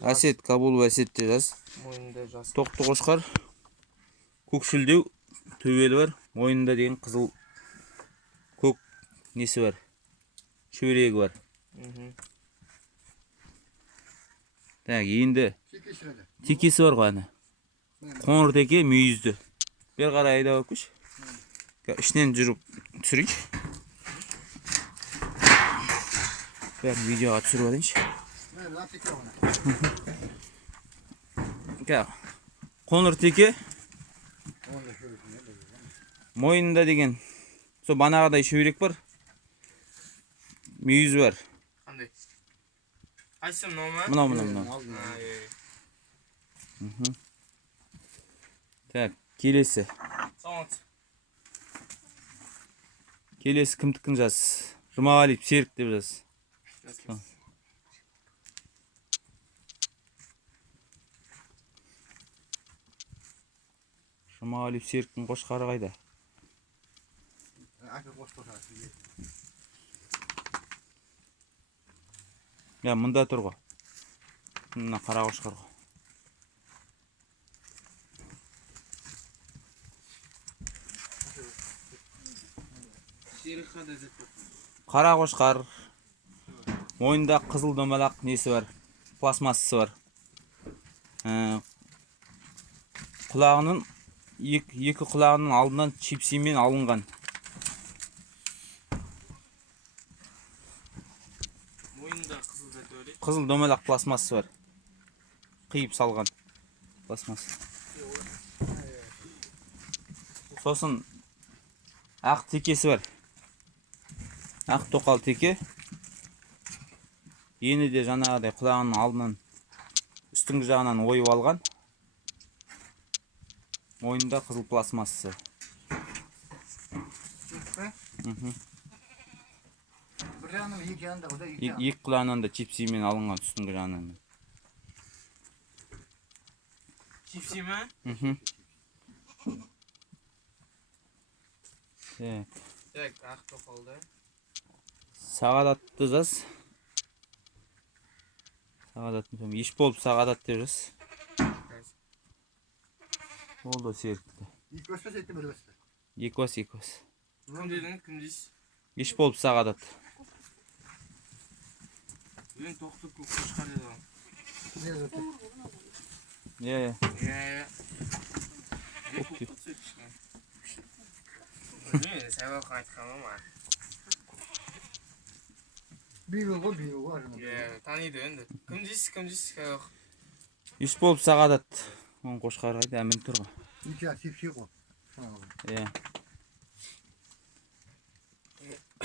Әсет Кабулов әсетте жаз. Мойнында жас. Тоқты қошқар. Көкшілдеу төбелі бар. Мойнында деген қызыл көк несі бар. Шөрегі бар. Так, енді текесі бар ғой ана. Қоңыр теке мүйізді. Бер қарай айдап өкіш. Ішінен жүріп түсірейінші. Бәрін видеоға түсіріп алайыншы. Қоңыр теке мойнында деген со банағадай шөйрек бар. Мүйіз бар. Қандай? Қайсы мынау ма? Мынау. Так, келесі. Келесі кімдікін жаз? Жұмағалиев Серік деп жаз. Жұмағалиев Серіктің қошқары қайда? Я, мұнда тұр ғой. Мына қара қошқар ғой. Қара қошқар. Мойнында қызыл домалақ несі бар. Пластмассасы бар. Құлағының екі құлағының алдынан чипсимен алынған. Мойнында қызыл домалақ пластмассасы бар. Қиып салған пластмасса. Сосын ақ текесі бар. Ақ тоқал теке. Ені де жаңағыдай құлағының алдынан үстіңгі жағынан ойып алған. Мойнында қызыл пластмассасы. Екі құлағынан да чипсимен алынған үстіңгі жағынан. Чипси ма? Так, ақ тоқалды. Сағадатты жаз. Сағадатын еш болып сағадат деп жаз. Ол да Серікті. Еквас. Кім дедің, кім дейсіз? Еш болып сағадат. Мен тоқты көк қошқар деді. Мен сәбаққа айтқанмын ма? Бүйігі. Таниды енді. Кім дейсіз сәбақ? Еш болып сағадат. Он қошқар қайда әмін тұр ғой.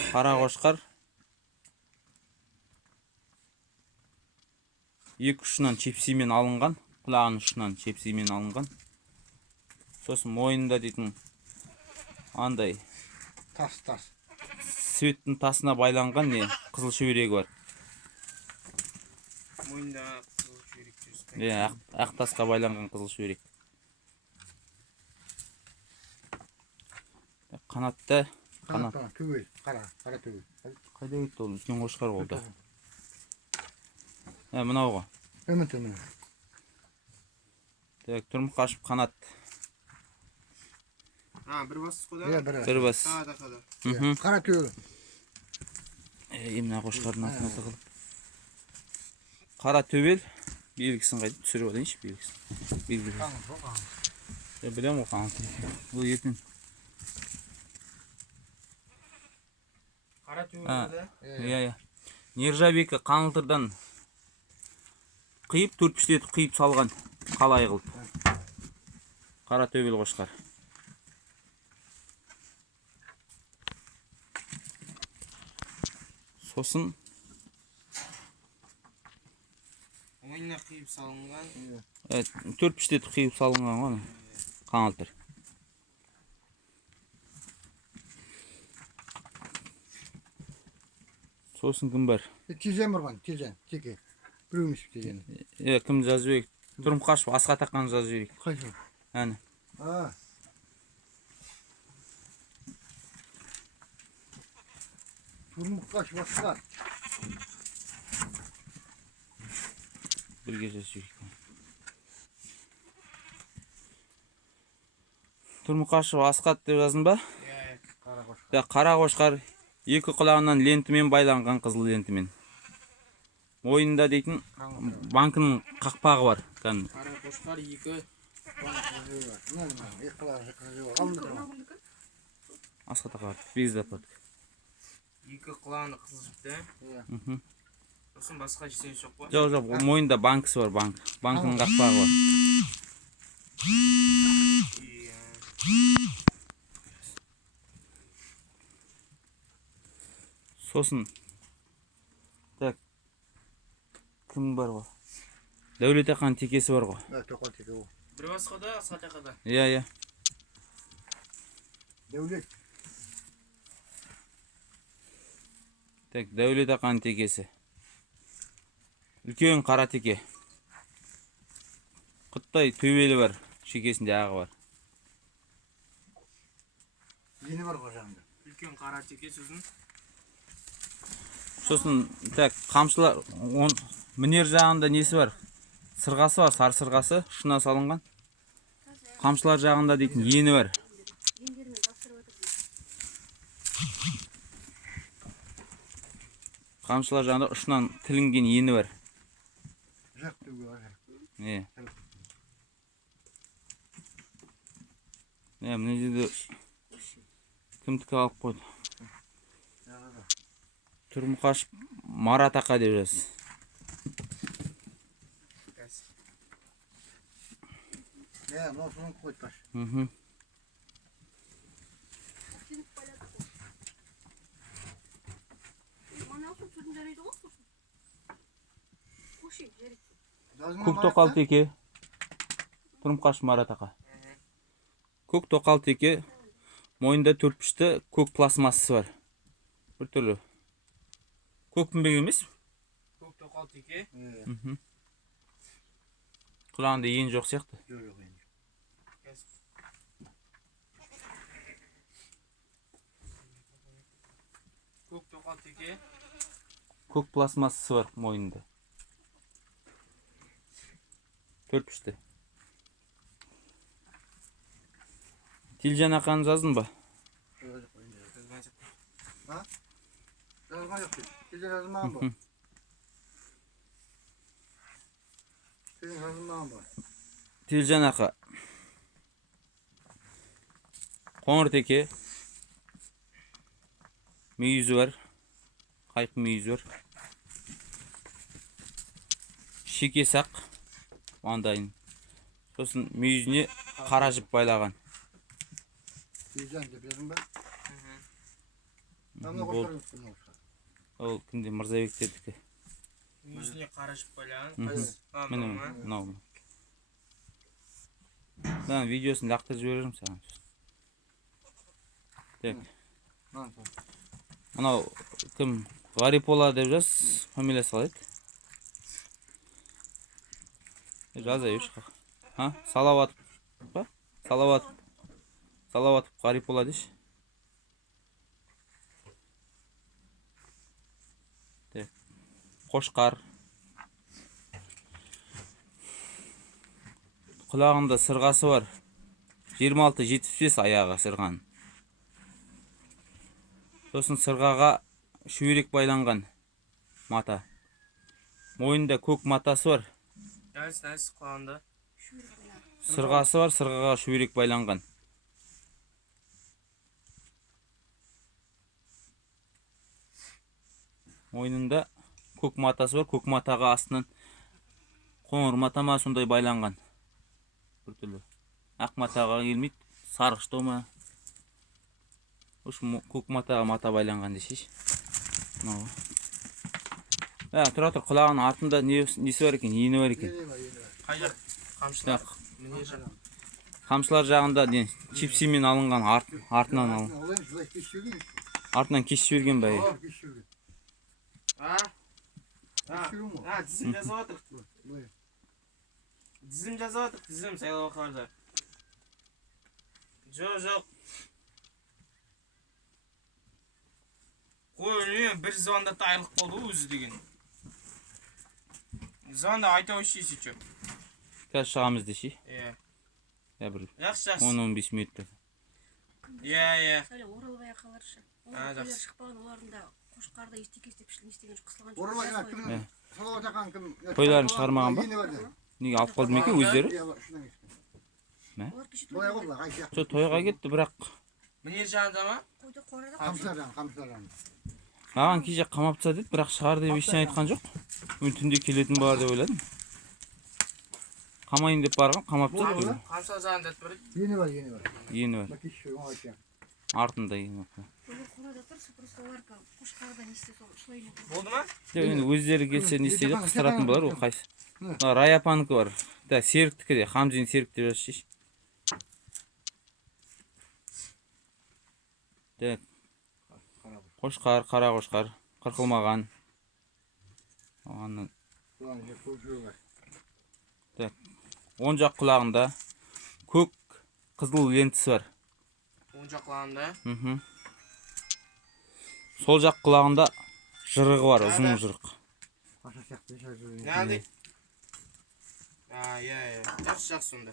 Қара қошқар. Екі ұшынан чипсимен алынған. Құлағының ұшынан чипсимен алынған. Сосын мойнында дейтін андай тас. Светтің тасына байланған не қызыл шөйрегі бар. Мойнында қызыл шөйрек жүрсің. Ақ тасқа байланған қызыл шөйрек. Қанатта. Төбел, қара төбел. Қайда кетті ол? Үлкен қошқар болды. Мынау ғой. Төмен. Тұрмық қашып қанат. Бір басыз қода? Бір бас. Қара төбел. Емна қошқардың атына тығылып. Қара төбел. Белгісін қайда түсіріп алайыншы белгісін. Білем ғой қаңылты. Бұл етін. Қара төбел. Нержавейкі қаңылтырдан қиып, төртпіштетіп қиып салған қалай қылып. Қара төбел қошқар. Сосын Мойнына қиып салынған. Төртпіштетіп қиып салынған ғой қаңылтыр. Сосын кім бар? Тезен барған, теке. Біреумес тезен. Кім жазып берейік? Тұрмық қашып асқа таққан жазып берейік. Қайсы? Әні. Тұрмық қашып асқа. Birga yashashik. Turmuqashov Asqat deb жаздың ба? Qara qo'shqa. Qara qo'shqar екі құлағынан лентімен байланған, қызыл лентімен. Мойнында дейтін банкының қақпағы бар. Қара қошқар екі Асқат аға бекізді апады. екі құлағында қызыл жіпті. Сосын басқа ештеңе жоқ па? Жоқ, мойнында банкісі бар, банк. Банкының қақпағы бар. Сосын так кім бар ғой? Дәулет Ақан текесі бар ғой. Тоқал теке ол. Бір басқада, Асқат ақада. Иә. Дәулет. Так, Дәулет Ақан текесі. Үлкен қара теке. Құттай төбелі бар, шекесінде ағы бар. Ені бар қожаңда. Үлкен қара теке сөзін. Сосын так қамшылар мінер жағында несі бар? Сырғасы бар, сары сырғасы, шына салынған. Қамшылар жағында дейтін ені бар. Қамшылар жағында ұшынан тілінген ені бар. Жақ төге бар. Мына жерде кімдікі алып қойды? Тұрмұқашев Марат ақа деп жаз. Носының қойды баш. Көк тоқал теке. Тұрмұқашев Марат ақа. Көк тоқал теке. Мойында төртпішті көк пластмассасы бар. Bir türlü. Көк пімбек емес? Көк тоқал теке. Құлағында ен жоқ сияқты. Жоқ ен. Көк тоқал теке. Көк пластмассасы бар мойнында. Төртпішті. Телжан Ақаны жаздың ба? Жазған жоқ дейді. Сен жазылмаған ба? Сен жазылмаған ба? Телжан Ақа. Қоңыр теке. Мүйізі бар. Қайық мүйізі бар. Шеке сақ. Ондайын. Сосын мүйізіне қара жіп байлаған. Телжан деп жаздың ба? Ол кімде Мырзабек дедікі. Мүйізіне қара жіп байлаған. Мынау. Мен видеосын лақтырып жіберерім саған. Мынау кім? Ғарипола деп жаз. Фамилиясы қалай еді? Жазайыш. Салаватов ба? Салаватов Ғарипола деш. Қошқар. Құлағында сырғасы бар. 26-75 аяғы сырған. Сосын сырғаға шүберек байланған мата. Мойнында көк матасы бар. Нәс құлағында. Сырғасы бар, сырғаға шүберек байланған. Мойнында көк матасы бар, көк матаға астынан қоңыр матама сондай байланған. Бір түрлі. Ақ матаға келмейді, сарғыш тома. Көк матаға мата байланған дешеш. Тұра тұр, құлағының артында несі бар екен, ені бар екен. Қай жақ? Қамшылар. Қамшылар жағында чипсимен алынған, артынан алынған. Артынан кешіп берген бәй. Тізім жазып атыр. Тізім жазып атыр, тізім сайлау қарда. Жоқ. Қой, бір звондата айлық болды өзі деген. Звонда айта өшейсі чо. Қазір шығамыз деші. Бір Жақсы. 10-15 минутта. Сәлем, Оралбай ақаларшы. Жақсы. Олар шықпаған, олардың да қошқарда естекестеп істеген жоқ, қысылған жоқ. Оралбай кім? Салауат ақан кім? Қойларын шығармаған ба? Неге алып қалды ма екен өздері? Олар кеше Боя болды, қай сияқты. Сол тойға кетті, бірақ Мінер жанында ма? қойды қорада Қамшылардан. маған кей жақ қамап тастады деді, бірақ шығар деп ештеңе айтқан жоқ. Мен түнде келетін бар деп ойладым. Қамайын деп барған, қамап тастады. Қамсал жанында тұр. Ені бар. Ені бар. Бәкеш оңай сияқты. Артында ені бар. олар қорада тұрса, просто олар қошқарда не істе сол шлайын. Болды ма? Енді өздері келсе не істейді, қыстыратын болар, ол қайсы. Рай апанікі бар. Серіктікі де, Хамзин серік деп жазшы. Қошқар, қара қошқар, қырқылмаған. Оң жақ құлағында көк қызыл лентісі бар. Оң жақ құлағында. Сол жақ құлағында жырығы бар, ұзын жырық. Не алды? Жақсы сонда.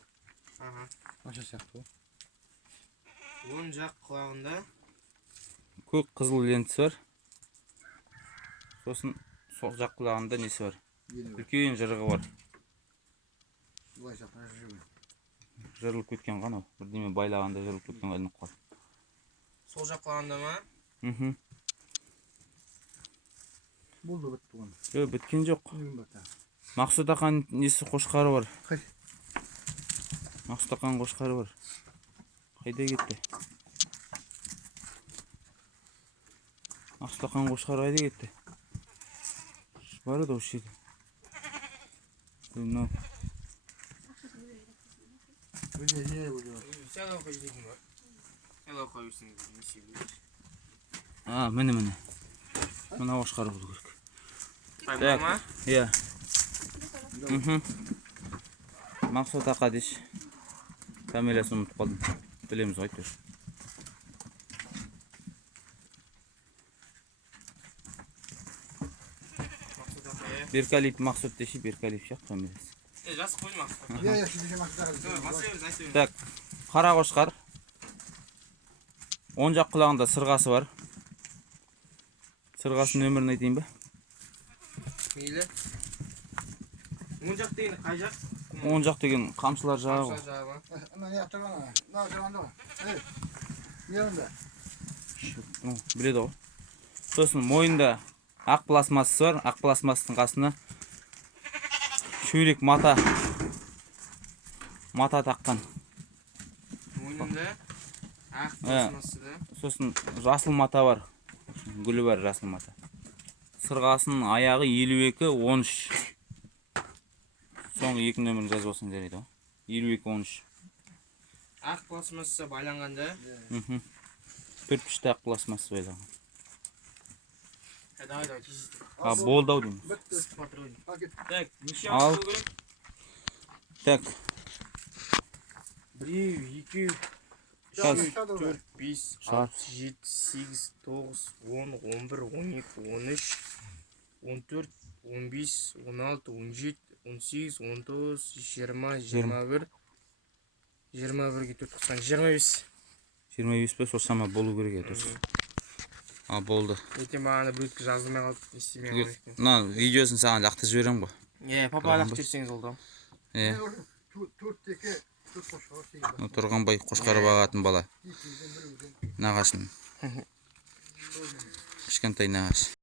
Аша сияқты. Оң жақ құлағында. Көк қызыл лентісі бар. Сосын сол жақ құлағында несі бар? Үлкен жырығы бар. Жырылып кеткен ғана. Бірдеме байлағанда жырылып кеткен ілініп қалды. Сол жақ құлағында ма? Болды бітті оны. Жоқ, біткен жоқ. Мақсұт ақан несі қошқары бар. Мақсұт ақан қошқары бар. Қайда кетті? Мақсұт ақан қошқары қайда кетті? Бар еді осы жерде. Сәл оқи жүретін бар. Сәл оқи жүрсің неше білеш. Міне. Мына қошқары болу керек. Қайда ма? Иә. Мақсұт ақа деш. Фамилиясын ұмытып қалдым. Білеміз ғой тұр. Беркалип Мақсұт деші, Беркалип шақ фамилиясы. Жас қой Мақсұт. Иә, Так, қара қошқар. Оң жақ құлағында сырғасы бар. Сырғасының нөмірін айтайын ба? Мейлі. Оң жақ деген қай жақ? Оң жақ деген қамшылар жағы ғой. Қамшылар жағы ма? Біледі ғой. Сосын мойында ақ пластмасы бар. Ақ пластмасының қасына шөйлек мата таққан. Мойнында ақ пластмасы да. Сосын жасыл мата бар. Гүлі бар жасыл мата. Сырғасының аяғы 52-13. Соңғы 2 нөмірін жазып olsun жарайды ғой. 52-13. Ақ пластмасы байланғанда. 4 пішті ақ пластмасы байланған. Давай, тезістік. Болды ау дейміз. Патрон. Так, неше Ал. алып керек? Так, 1, 2, 3, 4, 5, 6, 7, 8, 9, 10, 11, 12, 13, 14, 15, 16, 17, 18, 19, 20, 21, 21-ге 4 қысқан 25. 25 пе сол шама болу керек еді. Болды. Ертең бағана бүйткі жазылмай қалды, естемей қалды екен. Мына видеосын саған лақты жіберем ғой. Папа лақ жерсеңіз олды. Тұрғанбай қошқары бағатын бала. Нағашым. Кішкентай нағаш.